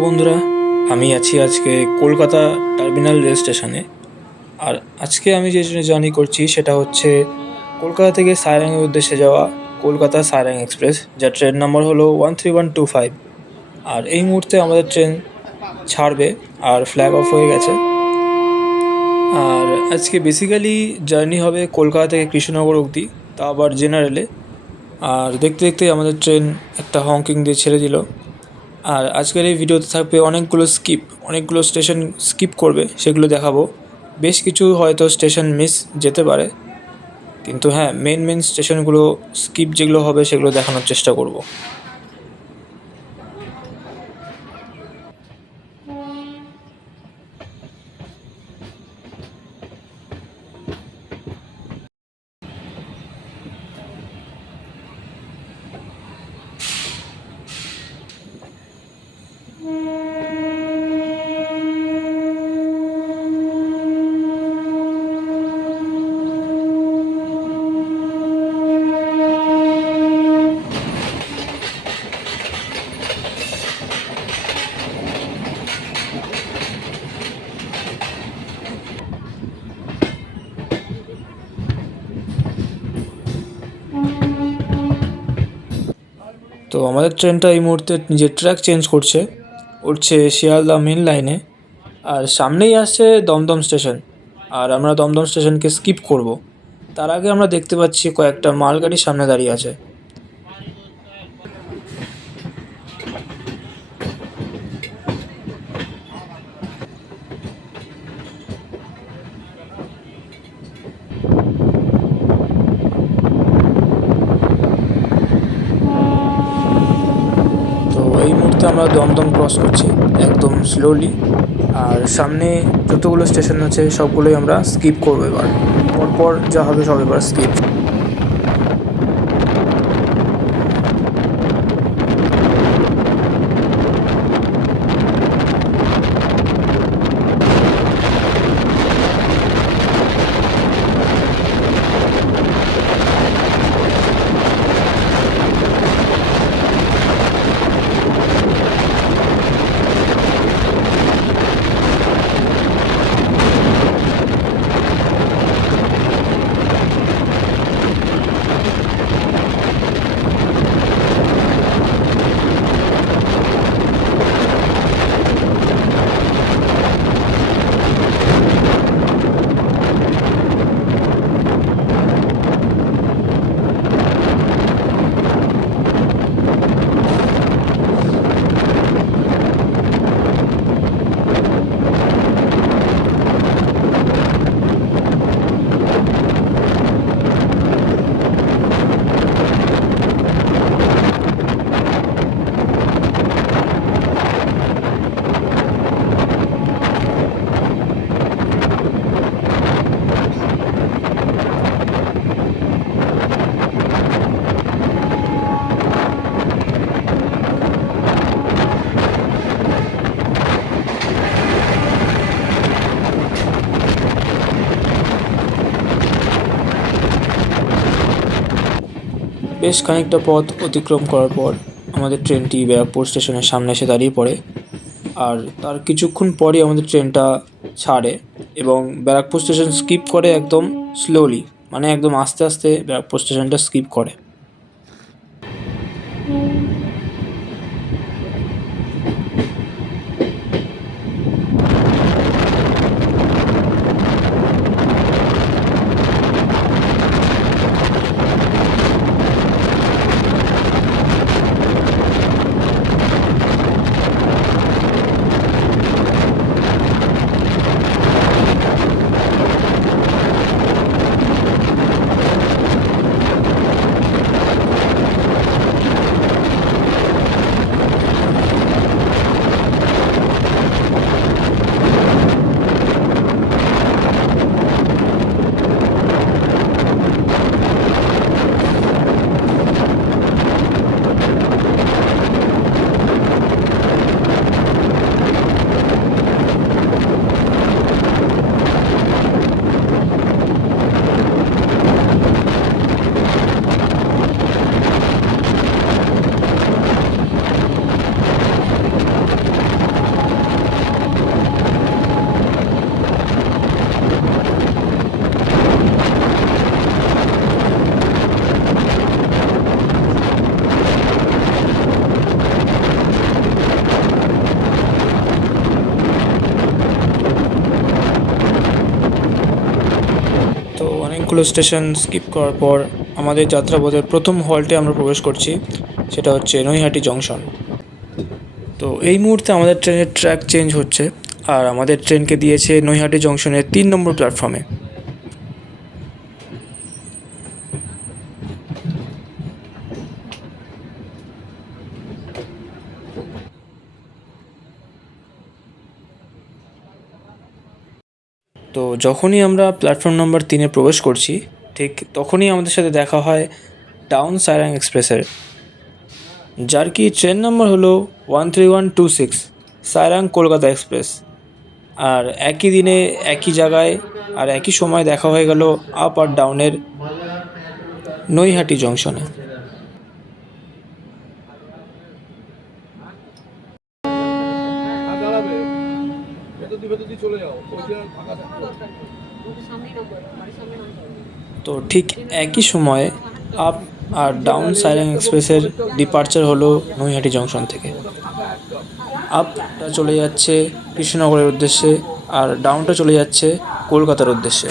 Hello বন্ধুরা, আমি আছি আজকে কলকাতা টার্মিনাল রেল স্টেশনে। আর আজকে আমি যে জার্নি করছি সেটা হচ্ছে কলকাতা থেকে সারেঙ্গের উদ্দেশ্যে যাওয়া কলকাতা সারেং এক্সপ্রেস, যার ট্রেন নাম্বার হলো 13125। আর এই মুহূর্তে আমাদের ট্রেন ছাড়বে আর ফ্ল্যাগ অফ হয়ে গেছে। আর আজকে বেসিক্যালি জার্নি হবে কলকাতা থেকে কৃষ্ণনগর অবধি, তা আবার জেনারেলে। আর দেখতে দেখতে আমাদের ট্রেন একটা হংকিং দিয়ে ছেড়ে দিল। আর আজকের এই ভিডিওতে থাকবে অনেকগুলো স্টেশন স্কিপ করবে, সেগুলো দেখাবো। বেশ কিছু হয়তো স্টেশন মিস যেতে পারে, কিন্তু হ্যাঁ, মেন স্টেশনগুলো স্কিপ যেগুলো হবে সেগুলো দেখানোর চেষ্টা করব। তো আমাদের ট্রেনটা এই মুহূর্তে নিজের ট্র্যাক চেঞ্জ করছে, উঠছে শিয়ালদা মেন লাইনে। আর সামনেই আসছে দমদম স্টেশন, আর আমরা দমদম স্টেশনকে স্কিপ করব। তার আগে আমরা দেখতে পাচ্ছি কয়েকটা মালগাড়ি সামনে দাঁড়িয়ে আছে। তো এই মুহূর্তে আমরা দমদম ক্রস করছি একদম স্লোলি। আর সামনে যতগুলো স্টেশন আছে সবগুলোই আমরা স্কিপ করবো এবার। পরপর যা হবে সব এবার স্কিপ। বেশ খানিকটা পথ অতিক্রম করার পর আমাদের ট্রেনটি ব্যারাকপুর স্টেশনের সামনে এসে দাঁড়িয়ে পড়ে। আর তার কিছুক্ষণ পরই আমাদের ট্রেনটা ছাড়ে এবং ব্যারাকপুর স্টেশন স্কিপ করে একদম স্লোলি, মানে একদম আস্তে আস্তে ব্যারাকপুর স্টেশনটা স্কিপ করে। শঙ্খলা স্টেশন স্কিপ করার পর আমাদের যাত্রাপথের প্রথম হল্টে আমরা প্রবেশ করছি, সেটা হচ্ছে নৈহাটি জংশন। তো এই মুহূর্তে আমাদের ট্রেনের ট্র্যাক চেঞ্জ হচ্ছে, আর আমাদের ট্রেনকে দিয়েছে নৈহাটি জংশনের 3 নম্বর প্ল্যাটফর্মে। তো যখনই আমরা প্ল্যাটফর্ম নম্বর 3-এ প্রবেশ করছি, ঠিক তখনই আমাদের সাথে দেখা হয় টাউন সাইরাং এক্সপ্রেসের, যার কি ট্রেন নম্বর হলো 13126 সাইরাং কলকাতা এক্সপ্রেস। আর একই দিনে একই জায়গায় আর একই সময় দেখা হয়ে গেল আপ আর ডাউনের নৈহাটি জংশনে। তো ঠিক একই সময়ে আপ আর ডাউন সাইরাং এক্সপ্রেসের ডিপার্চার হলো নৈহাটি জংশন থেকে। আপটা চলে যাচ্ছে কৃষ্ণনগরের উদ্দেশ্যে, আর ডাউনটা চলে যাচ্ছে কলকাতার উদ্দেশ্যে।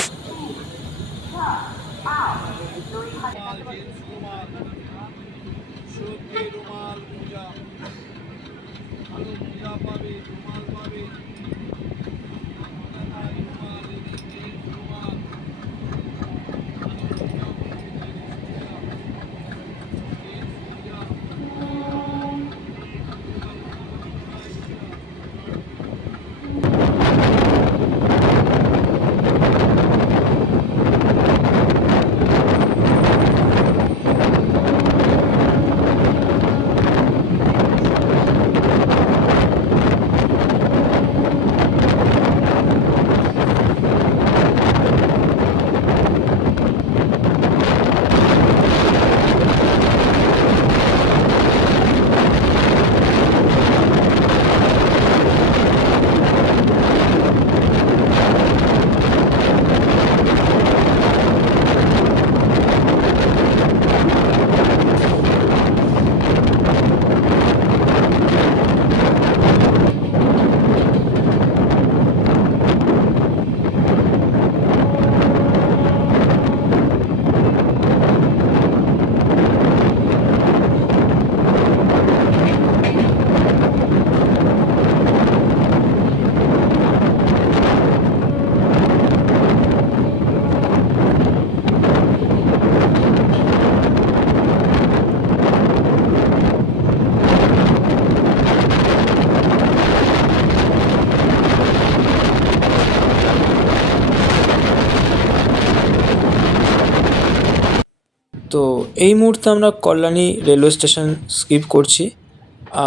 তো এই মুহূর্তে আমরা কল্যাণী রেলওয়ে স্টেশন স্কিপ করছি,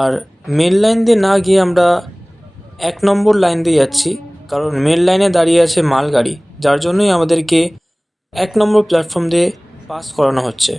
আর মেন লাইন দিয়ে না গিয়ে আমরা 1 নম্বর লাইন দিয়ে যাচ্ছি, কারণ মেন লাইনে দাঁড়িয়ে আছে মালগাড়ি, যার জন্যই আমাদেরকে 1 নম্বর প্ল্যাটফর্ম দিয়ে পাস করানো হচ্ছে।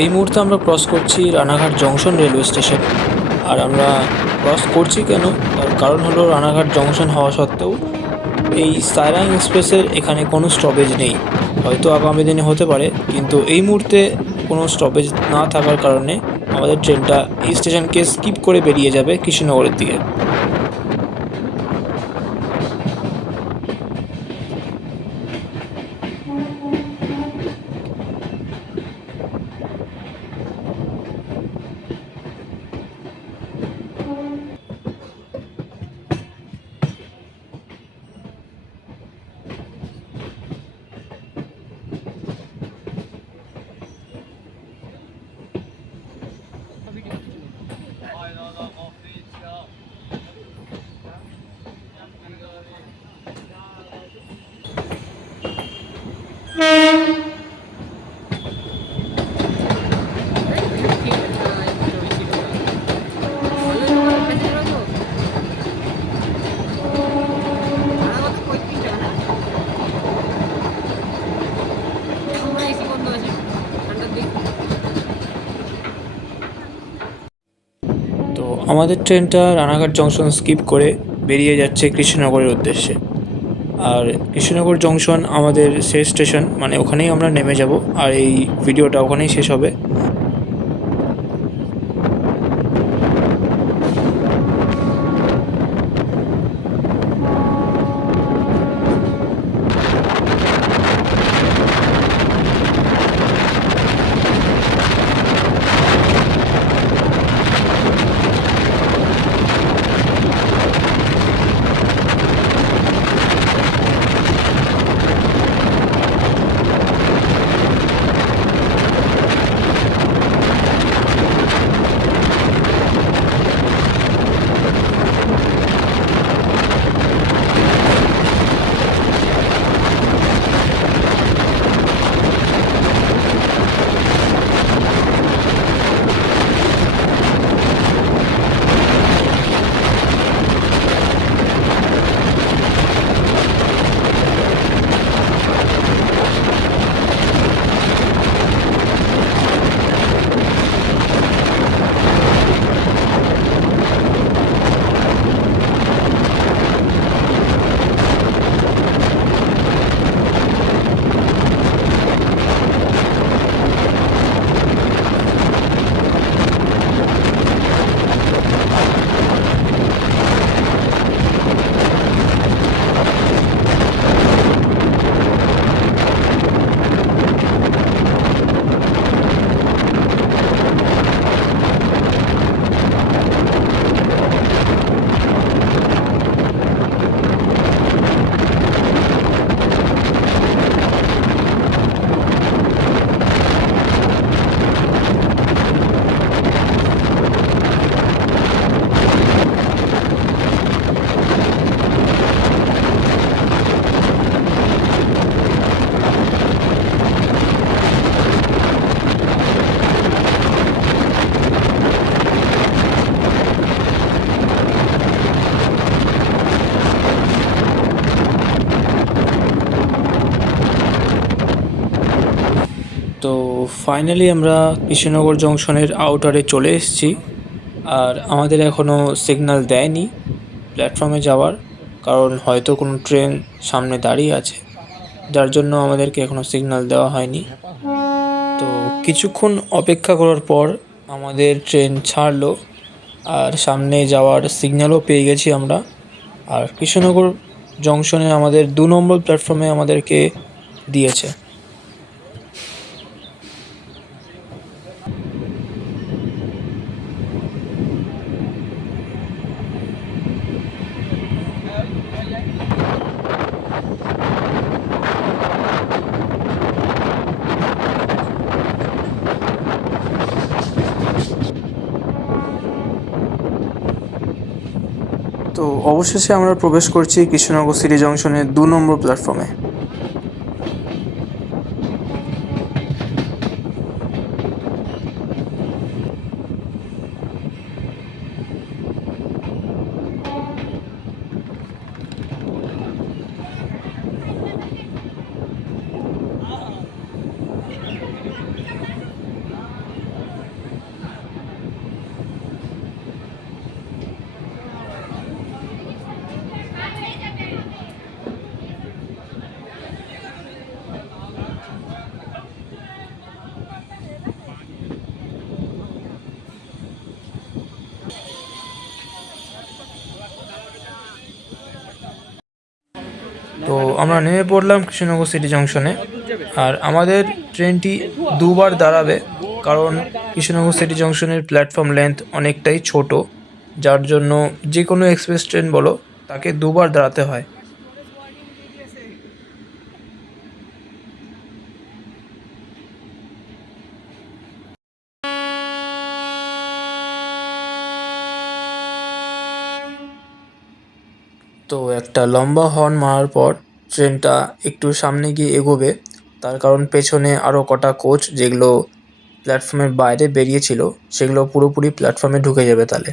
এই মুহূর্তে আমরা ক্রস করছি রানাঘাট জংশন রেলওয়ে স্টেশন। আর আমরা ক্রস করছি কেন, তার কারণ হলো রানাঘাট জংশন হওয়া সত্ত্বেও এই সাইরাং এক্সপ্রেসের এখানে কোনো স্টপেজ নেই। হয়তো আগামী দিনে হতে পারে, কিন্তু এই মুহূর্তে কোনো স্টপেজ না থাকার কারণে আমাদের ট্রেনটা এই স্টেশনকে স্কিপ করে বেরিয়ে যাবে কৃষ্ণনগরের দিকে। তো আমাদের ট্রেনটা রানাঘাট জংশন স্কিপ করে বেরিয়ে যাচ্ছে কৃষ্ণনগরের উদ্দেশ্যে। আর কৃষ্ণনগর জংশন আমাদের শেষ স্টেশন, মানে ওখানেই আমরা নেমে যাব, আর এই ভিডিওটা ওখানেই শেষ হবে। তো ফাইনালি আমরা কৃষ্ণনগর জংশনের আউটারে চলে এসেছি। আর আমাদের এখনও সিগন্যাল দেয়নি প্ল্যাটফর্মে যাওয়ার, কারণ হয়তো কোনো ট্রেন সামনে দাঁড়িয়ে আছে, যার জন্য আমাদেরকে এখনও সিগন্যাল দেওয়া হয়নি। তো কিছুক্ষণ অপেক্ষা করার পর আমাদের ট্রেন ছাড়লো, আর সামনে যাওয়ার সিগন্যালও পেয়ে গেছি আমরা। আর কৃষ্ণনগর জংশনে আমাদের 2 নম্বর প্ল্যাটফর্মে আমাদেরকে দিয়েছে। তো অবশেষে আমরা প্রবেশ করছি কৃষ্ণনগর সিটি জংশনের 2 নম্বর প্ল্যাটফর্মে। তো আমরা নেমে পড়লাম কৃষ্ণনগর সিটি জংশনে। আর আমাদের ট্রেনটি দুবার দাঁড়াবে, কারণ কৃষ্ণনগর সিটি জংশনের প্ল্যাটফর্ম লেন্থ অনেকটাই ছোট, যার জন্য যে কোনো এক্সপ্রেস ট্রেন বলো তাকে দুবার দাঁড়াতে হয়। তো একটা লম্বা হর্ন মারার পর ট্রেনটা একটু সামনে গিয়ে এগোবে, তার কারণ পেছনে আরও কটা কোচ যেগুলো প্ল্যাটফর্মের বাইরে বেরিয়েছিল সেগুলো পুরোপুরি প্ল্যাটফর্মে ঢুকে যাবে তাহলে।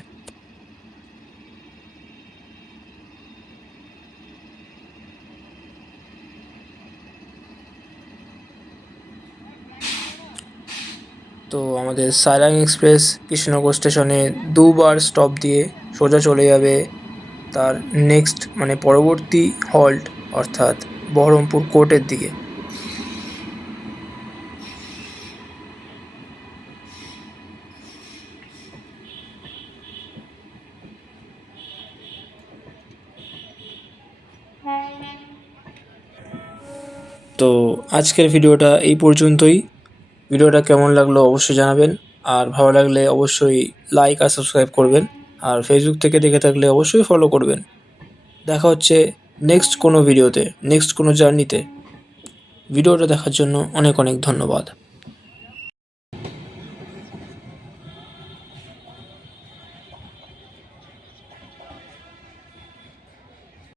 তো আমাদের সাইরাং এক্সপ্রেস কৃষ্ণনগর স্টেশনে দুবার স্টপ দিয়ে সোজা চলে যাবে তার নেক্সট মানে পরবর্তী হল্ট অর্থাৎ বহরমপুর কোর্টের দিকে। তো আজকের ভিডিওটা এই পর্যন্তই। ভিডিওটা কেমন লাগলো অবশ্যই জানাবেন, আর ভালো লাগলে অবশ্যই লাইক আর সাবস্ক্রাইব করবেন, আর ফেসবুক থেকে দেখে থাকলে অবশ্যই ফলো করবেন। দেখা হচ্ছে নেক্সট কোনো ভিডিওতে, নেক্সট কোনো জার্নিতে। ভিডিওটা দেখার জন্য অনেক অনেক ধন্যবাদ।